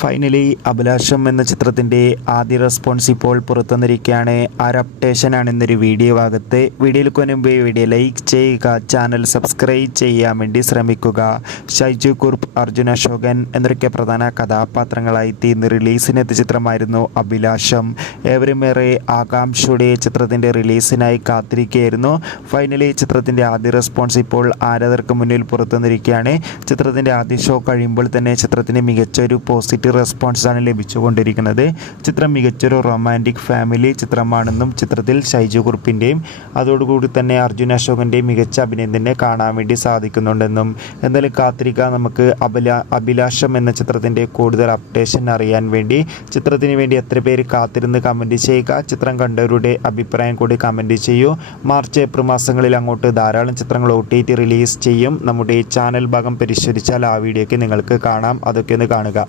Finally അഭിലാഷം എന്ന ചിത്രത്തിൻ്റെ ആദ്യ റെസ്പോൺസ് ഇപ്പോൾ പുറത്തുവന്നിരിക്കുകയാണ്. ആര് അപ്ഡേഷനാണ് എന്നൊരു വീഡിയോ ഭാഗത്ത്. വീഡിയോയിലേക്ക് മുൻപ് വീഡിയോ ലൈക്ക് ചെയ്യുക, ചാനൽ സബ്സ്ക്രൈബ് ചെയ്യാൻ വേണ്ടി ശ്രമിക്കുക. ഷൈജു കുറുപ്പ്, അർജുൻ അശോകൻ എന്നൊക്കെ പ്രധാന കഥാപാത്രങ്ങളായി തീർന്ന് റിലീസിനെത്തിയ ചിത്രമായിരുന്നു അഭിലാഷം. ഏവരുമേറെ ആകാംക്ഷയുടെ ചിത്രത്തിൻ്റെ റിലീസിനായി കാത്തിരിക്കുകയായിരുന്നു. ഫൈനലി ചിത്രത്തിൻ്റെ ആദ്യ റെസ്പോൺസ് ഇപ്പോൾ ആരാധകർക്ക് മുന്നിൽ പുറത്തുവന്നിരിക്കുകയാണ്. ചിത്രത്തിൻ്റെ ആദ്യ ഷോ കഴിയുമ്പോൾ തന്നെ ചിത്രത്തിന് മികച്ചൊരു പോസിറ്റീവ് റെസ്പോൺസാണ് ലഭിച്ചുകൊണ്ടിരിക്കുന്നത്. ചിത്രം മികച്ചൊരു റൊമാൻറ്റിക് ഫാമിലി ചിത്രമാണെന്നും ചിത്രത്തിൽ ഷൈജു കുറുപ്പിൻ്റെയും അതോടുകൂടി തന്നെ അർജുൻ അശോകൻ്റെയും മികച്ച അഭിനയം തന്നെ കാണാൻ വേണ്ടി സാധിക്കുന്നുണ്ടെന്നും, എന്തായാലും കാത്തിരിക്കുക നമുക്ക് അഭിലാഷം എന്ന ചിത്രത്തിൻ്റെ കൂടുതൽ അപ്ഡേഷൻ അറിയാൻ വേണ്ടി. ചിത്രത്തിന് വേണ്ടി എത്ര പേര് കാത്തിരുന്ന് കമൻറ്റ് ചെയ്യുക. ചിത്രം കണ്ടവരുടെ അഭിപ്രായം കൂടി കമൻറ്റ് ചെയ്യൂ. മാർച്ച് ഏപ്രിൽ മാസങ്ങളിൽ അങ്ങോട്ട് ധാരാളം ചിത്രങ്ങൾ OTT റിലീസ് ചെയ്യും. നമ്മുടെ ചാനൽ ഭാഗം പരിശോധിച്ചാൽ ആ വീഡിയോയ്ക്ക് നിങ്ങൾക്ക് കാണാം. അതൊക്കെ ഒന്ന് കാണുക.